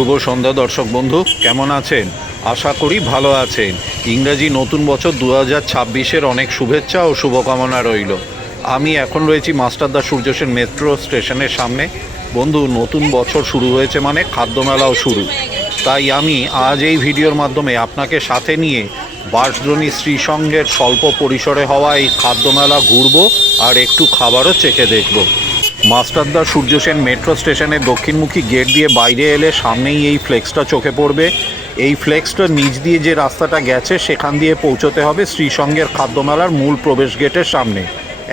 শুভ সন্ধ্যা দর্শক বন্ধু, কেমন আছেন? আশা করি ভালো আছেন। ইংরাজি নতুন বছর 2026-এর অনেক শুভেচ্ছা ও শুভকামনা রইল। আমি এখন রয়েছি মাস্টারদা সূর্য সেন মেট্রো স্টেশনের সামনে। বন্ধু, নতুন বছর শুরু হয়েছে মানে খাদ্যমেলাও শুরু। তাই আমি আজ এই ভিডিওর মাধ্যমে আপনাকে সাথে নিয়ে বাঁশদ্রোণী শ্রীসঙ্গের স্বল্প পরিসরে হওয়া এই খাদ্যমেলা ঘুরব আর একটু খাবারও চেখে দেখব। মাস্টারদা সূর্য সেন মেট্রো স্টেশনের দক্ষিণমুখী গেট দিয়ে বাইরে এলে সামনেই এই ফ্লেক্সটা চোখে পড়বে। এই ফ্লেক্সটার নিচ দিয়ে যে রাস্তাটা গেছে সেখান দিয়ে পৌঁছতে হবে শ্রীসঙ্গের খাদ্যমেলার মূল প্রবেশ গেটের সামনে।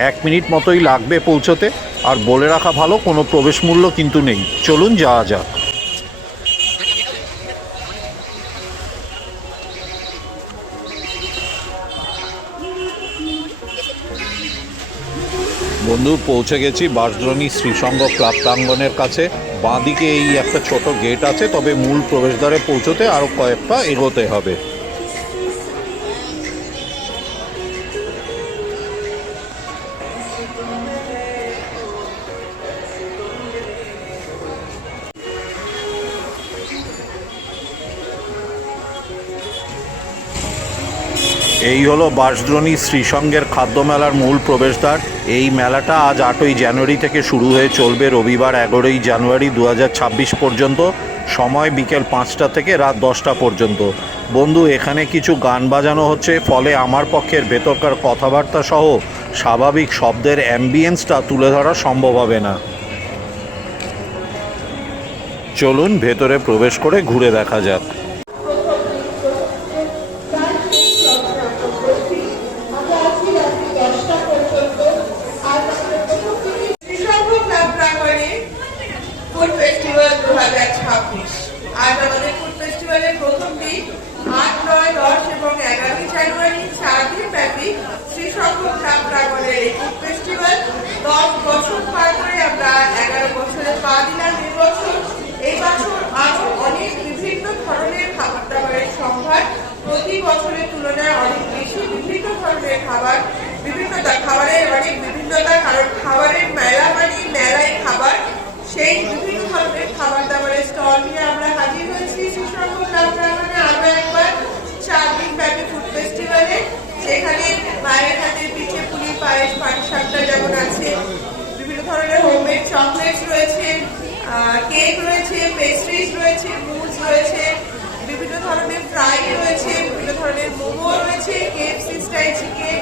1 মিনিট মতোই লাগবে পৌঁছতে। আর বলে রাখা ভালো, কোনো প্রবেশ মূল্য কিন্তু নেই। চলুন যাওয়া যাক। বন্ধু, পৌঁছে গেছি বাঁশদ্রোণী শ্রীসঙ্গ ক্লাব প্রাঙ্গণের কাছে। বাঁদিকে এই একটা ছোট গেট আছে, তবে মূল প্রবেশদ্বারে পৌঁছতে আরও কয়েক পা এগোতে হবে। এই হলো বাঁশদ্রোণী শ্রীসঙ্গের খাদ্যমেলার মূল প্রবেশদ্বার। এই মেলাটা আজ 8ই জানুয়ারি থেকে শুরু হয়ে চলবে রবিবার 11ই জানুয়ারি 2026 পর্যন্ত। সময় বিকেল 5টা থেকে রাত 10টা পর্যন্ত। বন্ধু, এখানে কিছু গান বাজানো হচ্ছে, ফলে আমার পক্ষের ভেতরকার কথাবার্তা সহ স্বাভাবিক শব্দের অ্যাম্বিয়েন্সটা তুলে ধরা সম্ভব হবে না। চলুন ভেতরে প্রবেশ করে ঘুরে দেখা যাক। আজ আমাদের ফুড ফেস্টিভ্যালের প্রথম দিন 8, 9, 10 এবং 11 জানুয়ারি 4 দিন ব্যাপী শ্রীসঙ্গ ক্লাব প্রাঙ্গণের এই ফুড ফেস্টিভ্যাল 10 বছর পার করে আমরা 11 বছরে পা দিলাম। এই বছর আরো অনেক বিভিন্ন ধরনের খাবার দাবারের সম্ভার। প্রতি বছরের তুলনায় অনেক বেশি বিভিন্ন ধরনের খাবার, খাবারের অনেক বিভিন্নতা, কারণ খাবারের মেলা মানে মেলায় খাবার। সেই বিভিন্ন ধরনের খাবার দাবারের স্টল নিয়ে আমরা হাজির হয়েছি শ্রীসঙ্গ ক্লাব প্রাঙ্গণে আরো একবার 4 দিন ব্যাপী ফুড ফেস্টিভ্যালে। সেখানে মায়ের হাতে পিঠে পুলি, পায়েস, পাটিসাপটা যেমন আছে, বিভিন্ন ধরনের হোমমেড চকলেটস রয়েছে, কেক রয়েছে, পেস্ট্রিজ রয়েছে, মুজ রয়েছে, বিভিন্ন ধরনের ফ্রাই রয়েছে, বিভিন্ন ধরনের মোমো রয়েছে, KFC স্টাইল চিকেন,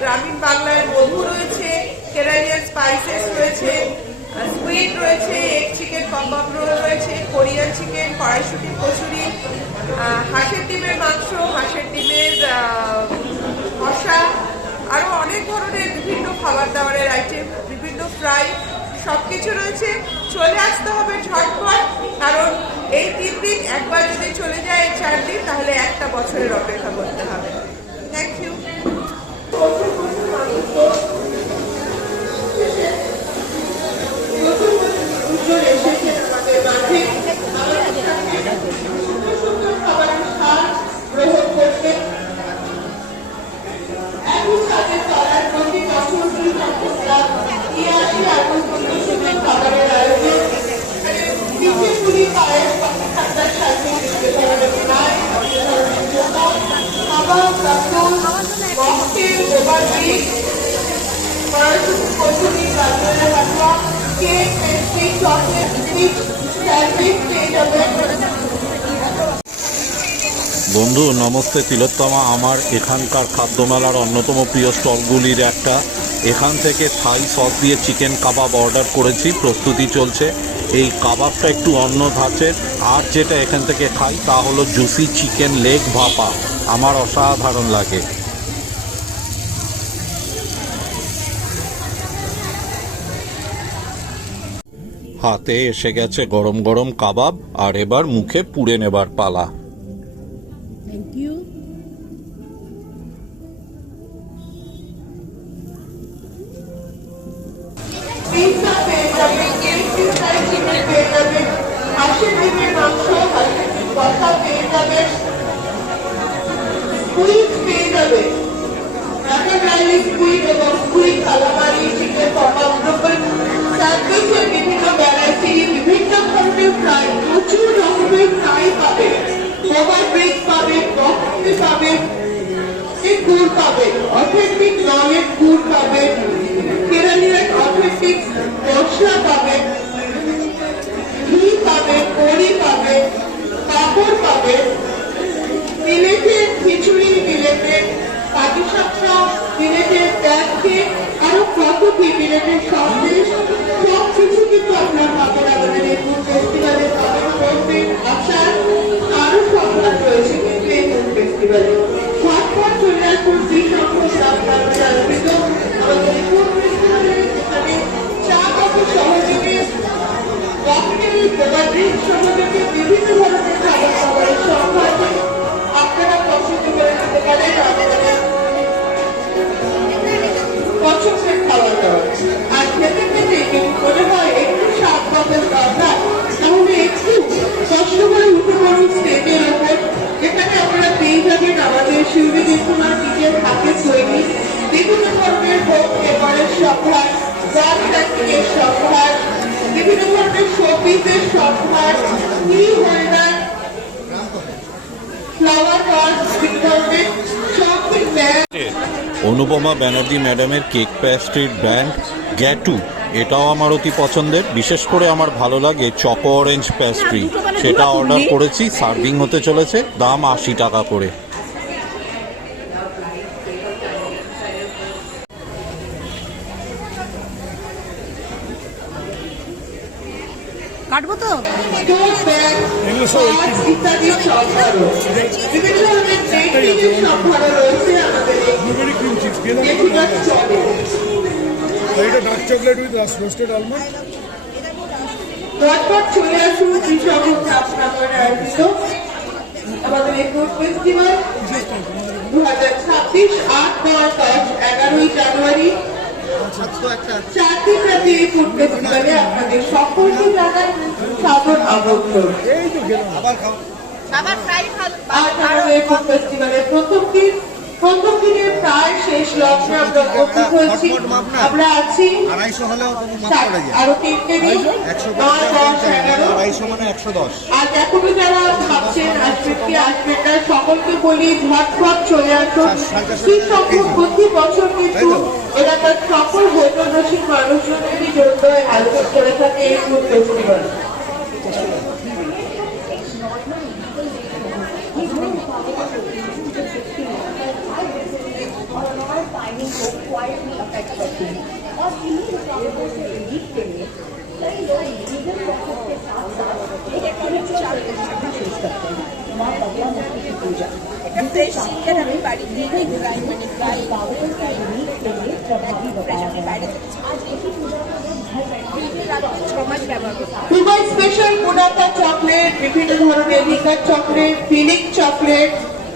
গ্রামীণ বাংলার মধু রয়েছে, কেরালিয়ান স্পাইসেস রয়েছে, স্কুইড রয়েছে, এগ চিকেন কম্বাব রোল রয়েছে, কোরিয়ান চিকেন, কড়াইশুঁটি কচুরি, হাঁসের ডিমের মাংস, হাঁসের ডিমের কষা, আরো অনেক ধরনের বিভিন্ন খাবার দাবারের আইটেম, বিভিন্ন ফ্রাই, সবকিছু রয়েছে। চলে আসতে হবে ঝটপট, কারণ এই 3 দিন একবার যদি চলে যায় এই 4 দিন, তাহলে একটা বছরের অপেক্ষা করতে হবে। Thank you. বন্ধু নমস্তে, তিলোত্তমা আমার এখানকার খাদ্যমেলার অন্যতম প্রিয় স্টলগুলির একটা। এখান থেকে থাই সস দিয়ে চিকেন কাবাব অর্ডার করেছি, প্রস্তুতি চলছে। এই কাবাবটা একটু অন্য ধাঁচের। আর যেটা এখান থেকে খাই তা হলো জুসি চিকেন লেগ ভাপা। আমার অসাধারণ লাগে। হাতে এসে গেছে গরম গরম কাবাব, আর এবার মুখে পুড়ে নেবার পালা। Thank you. পিৎজা পেয়ে যাবে, KFC স্টাইল চিকেন পেয়ে যাবে, হাঁসের ডিমের মাংস, হাঁসের ডিম কষা পেয়ে যাবে, স্কুইড পেয়ে যাবে, রাতারালি স্কুইড এবং স্কুইড কালামারি, চিকেন কবাব, স্যান্ডউইচের বিভিন্ন ভ্যারাইটি, বিভিন্ন ধরনের ফ্রাই, প্রচুর রকমের ওভারব্রিজ পাবেন, বকফি পাবেন, গুড় পাবেন, অথেন্টিক নলেজ গুড় পাবেন, কেরালিয়ান অথেন্টিক মশলা পাবেন, ঘি পাবেন, বড়ি পাবেন, পাঁপড় পাবেন, মিলেটের খিচুড়ি, মিলেটের পাটিসাপটা, মিলেটের প্যানকেক, আরো কত কি মিলেটের সন্দেশ, সব কিছু কিন্তু আপনারা পাবেন আমাদের এই ফুড ফেস্টিভ্যালে। পাবেন করবেন আচার, আরো সম্মান রয়েছে কিন্তু এই ফুড ফেস্টিভ্যালে। ঝটপট চলে আসুন আমাদের এই ফুড ফেস্টিভ্যালে, যেখানে চা কফি সহযোগে ককটেল, ড্রিঙ্ক সহযোগে বিভিন্ন ধরনের খাবার খাবারের সম্ভার আপনারা পছন্দ করে নিতে পারেন আমাদের পছন্দের খাবার দাবার। আর খেতে খেতে যদি মনে হয় একটু স্বাদ পাবেন দরকার, তাহলে একটু কষ্ট করে উঠে পড়ুন স্টেজের ওপর, যেখানে আপনারা পেয়ে যাবেন আমাদের শিউলি দেবকুমার নিজের হাতে তৈরি বিভিন্ন ধরনের হোম ডেকোরের সম্ভার, গান প্যাকিংয়ের সম্ভার, বিভিন্ন ধরনের শোপিসের সম্ভার, কি হোল্ডার, ফ্লাওয়ার ওয়ার্ক, বিভিন্ন ধরনের শপিং ব্যাগ। অনুপমা ব্যানার্জি ম্যাডামের কেক প্যাস্ট্রির ব্র্যান্ড গ্যাটু, এটাও আমার অতি পছন্দের। বিশেষ করে আমার ভালো লাগে চকো অরেঞ্জ প্যাস্ট্রি, সেটা অর্ডার করেছি, সার্ভিং হতে চলেছে, দাম 80 টাকা করে। কাটবো তো স্টোর ব্যাগ, পার্স ইত্যাদির সম্ভারও, বিভিন্ন ধরনের পেন্টিংয়ের সম্ভারও রয়েছে আমাদের এই বেশিরভাগ স্টলে। এটা dark chocolate with roasted almond. ঝটপট চলে আসুন কৃষক চাষনগরে আয়োজিত আমাদের এই ফুড ফেস্টিভ্যাল 2026 8, 9, 10, 11ই জানুয়ারি 4 দিন ব্যাপী এই ফুড ফেস্টিভ্যালে আপনাদের সকলকে জানাই সাদর আমন্ত্রণ। আজ আমাদের এই ফুড ফেস্টিভ্যালের প্রথম দিনের প্রায় শেষ লগ্নে আমরা উপস্থিত হয়েছি। আমরা আছি 250 হলেও মাত্র পড়ে যায়। আরো 3 দিন 9, 10, 11। 250 মানে 110। আজ এখনো যারা ভাবছেন আসবেন কি আসবেন না, সকলকে বলি ঝটপট চলে আসুন। কি সম্ভব প্রতি বছর কিন্তু এলাকার সকল ভোজনরসিক মানুষজনেরই জন্য আয়োজন করে থাকে এই food festival. quietly affect the thing और इन्हीं मुकाबलों से लीड के लिए कई लोग लीगल प्रोसेस के साथ साथ एक स्पिरिचुअल रिलेशनशिप फेस करते हैं। माँ बगला मुक्ति की पूजा जिसे शास्त्रों में लीगल कागजों के लीड के लिए प्रभावी बताया गया है। आज एक ही पूजा का घर দুবাই স্পেশাল মুনাফা চকলেট, বিভিন্ন ধরনের liquor chocolate, filling chocolate,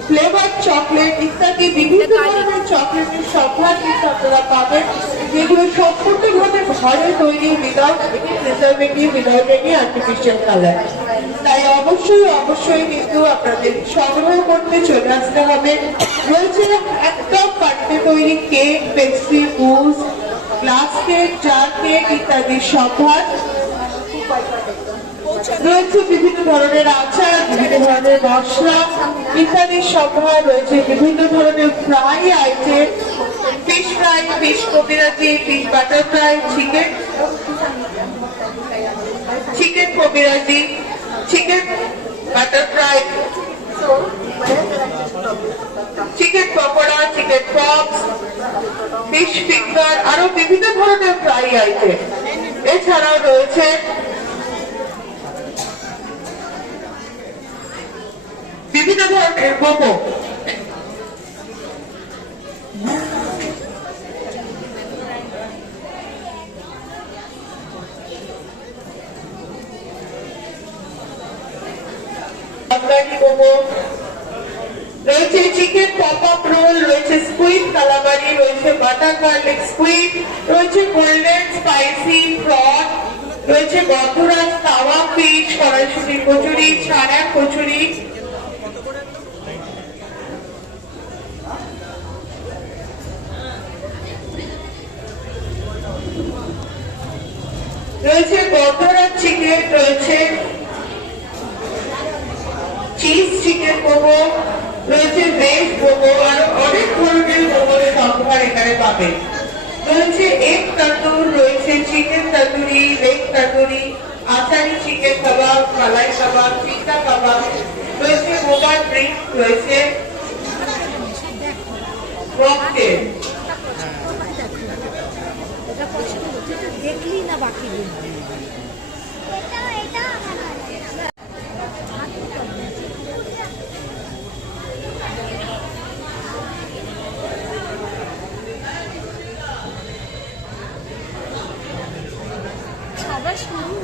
flavour chocolate ইত্যাদি বিভিন্ন ধরনের চকলেটের সম্ভার কিন্তু আপনারা পাবেন, যেগুলো সম্পূর্ণভাবে ঘরে তৈরি, without any preservative, without any artificial colour. তাই অবশ্যই কিন্তু আপনাদের সংগ্রহ করতে চলে আসতে হবে। রয়েছে একদম বাড়িতে তৈরি কেক, পেস্ট্রি, মুজ, গ্লাস কেক, জার কেক ইত্যাদির সম্ভার। রয়েছে বিভিন্ন ধরনের আচার, বিভিন্ন ধরনের মশলা ইত্যাদির সম্ভার। রয়েছে বিভিন্ন ধরনের fry item, fish fry, fish কবিরাজি, ফিশ বাটার ফ্রাই, চিকেন কবিরাজি, chicken butter fry, chicken pakora, chicken pops, fish finger, আরো বিভিন্ন ধরনের ফ্রাই আইটেম। এছাড়াও রয়েছে বিভিন্ন ধরনের মোমো। মোমো রয়েছে, চিকেন পপ আপ রোল রয়েছে, স্কুইড কালামারি রয়েছে, বাটার গার্লিক স্কুইড রয়েছে, গোল্ডেন স্পাইসি প্রন রয়েছে, গন্ধরাজ তাওয়া ফিশ, কড়াইশুঁটির কচুরি, ছাড়া কচুরি, রয়েছে গন্ধরাজ চিকেন, রয়েছে চিজ চিকেন মোমো, রয়েছে ভেজ মোমো, আর অনেক ধরনের মোমোর সম্ভার এখানে পাবেন। রয়েছে এগ তন্দুর, রয়েছে chicken tandoori, leg tandoori, achari chicken কাবাব, মালাই কাবাব, টিক্কা কাবাব, রয়েছে মোবাইল ড্রিঙ্ক, রয়েছে ককটেল। এটা পছন্দ হচ্ছে, দেখলি না বাকি সবাই শুরু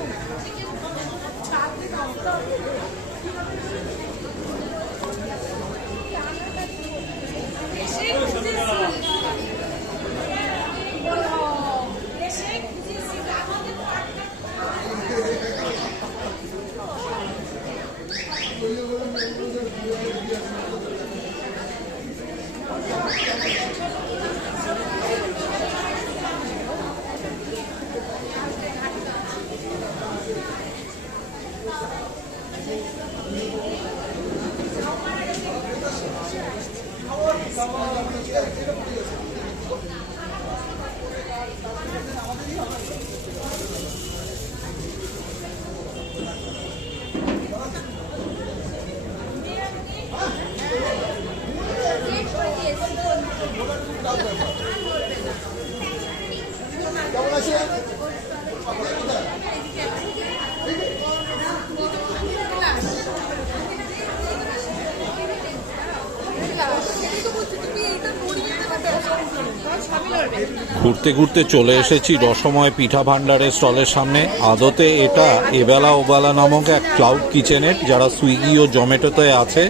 ঘুরতে ঘুরতে চলে এসেছি রসময় পিঠা ভাণ্ডারের স্টলের সামনে। আদতে এটা এবেলা ওবেলা নামক এক ক্লাউড কিচেনের, যারা সুইগি ও জোম্যাটোতে আছে,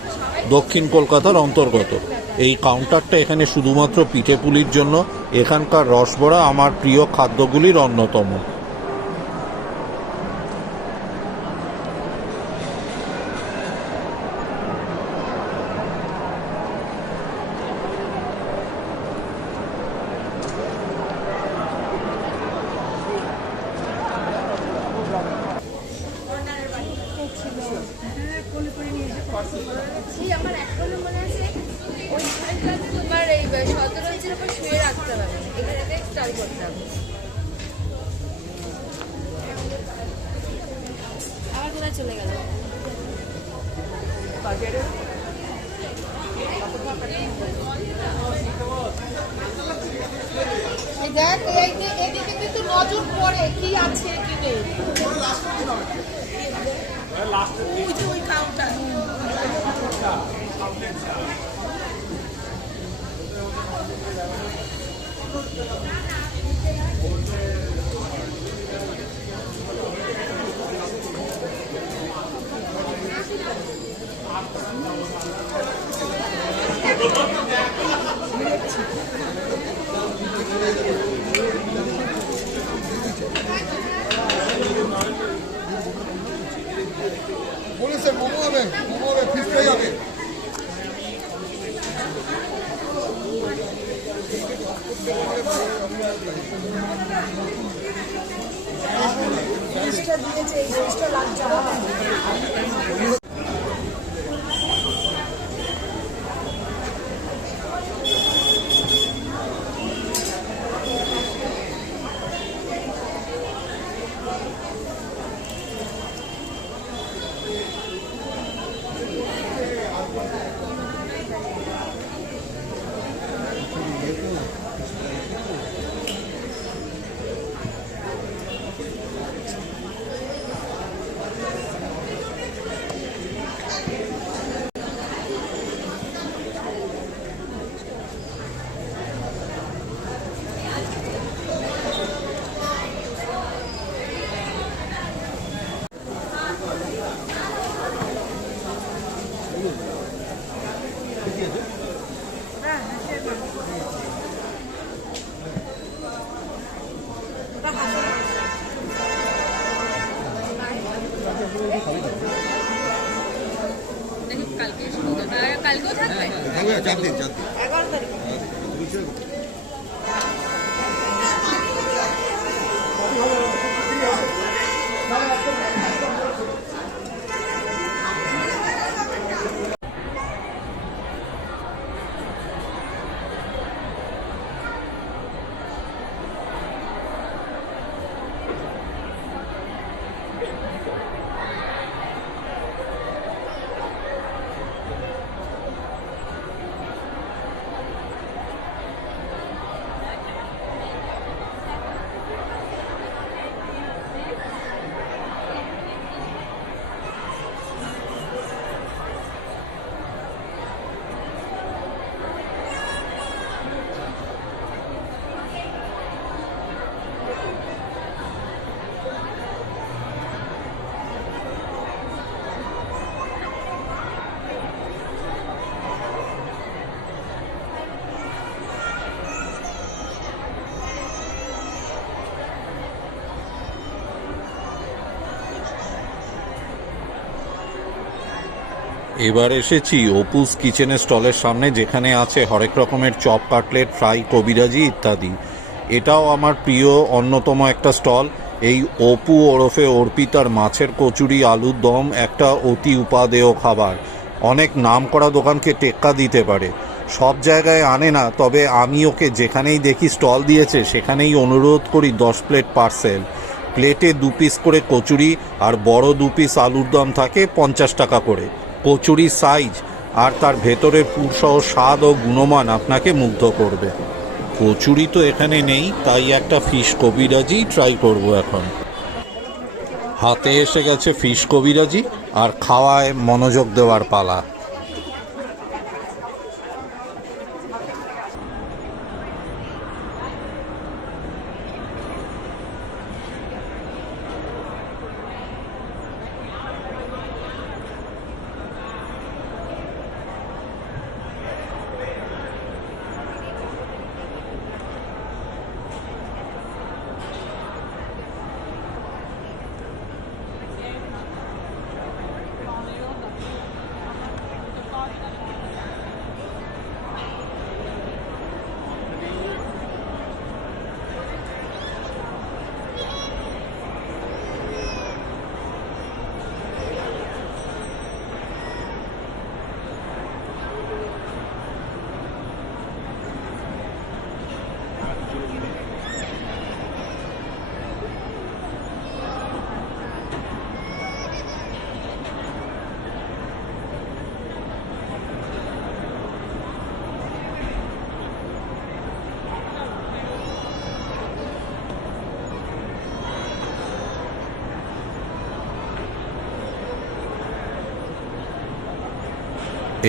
দক্ষিণ কলকাতার অন্তর্গত। এই কাউন্টারটা এখানে শুধুমাত্র পিঠে পুলির জন্য। এখানকার রসবড়া আমার প্রিয় খাদ্যগুলির অন্যতম। আমার এখনো মনে আছে ওই তোমার এই শতরঞ্জির উপর শুয়ে রাখতে হবে, এখানে স্টাইল করতে হবে। আমার কোথায় চলে গেল? দেখ এদিকে কিন্তু নজর পড়ে কি আছে কি নেই। ওই কাউন্টার বলেছে মোমো হবে, ফিশ ফ্রাই হবে। কালকেও থাকবে 4 দিন 11 তারিখ। এবার এসেছি অপুস কিচেনের স্টলের সামনে, যেখানে আছে হরেক রকমের চপ, কাটলেট, ফ্রাই, কবিরাজি ইত্যাদি। এটাও আমার প্রিয় অন্যতম একটা স্টল। এই অপু ওরফে অর্পিতার মাছের কচুরি, আলুর দম একটা অতি উপাদেয় খাবার। অনেক নামকরা দোকানকে টেক্কা দিতে পারে, সব জায়গায় আনে না, তবে আমি ওকে যেখানেই দেখি স্টল দিয়েছে সেখানেই অনুরোধ করি 10 প্লেট পার্সেল। প্লেটে 2 পিস করে কচুরি আর বড় 2 পিস আলুর দম থাকে 50 টাকা করে। কচুরির সাইজ আর তার ভেতরের পুরসহ স্বাদ ও গুণমান আপনাকে মুগ্ধ করবে। কচুরি তো এখানে নেই, তাই একটা ফিশ কবিরাজি ট্রাই করব এখন। হাতে এসে গেছে ফিশ কবিরাজি, আর খাওয়ায় মনোযোগ দেওয়ার পালা।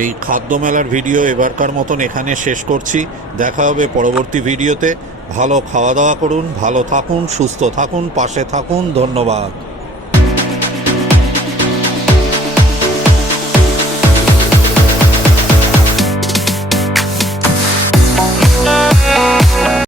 এই খাদ্য মেলার ভিডিও এবারকার মতন এখানে শেষ করছি। দেখা হবে পরবর্তী ভিডিওতে। ভালো খাওয়া দাওয়া করুন, ভালো থাকুন, সুস্থ থাকুন, পাশে থাকুন। ধন্যবাদ।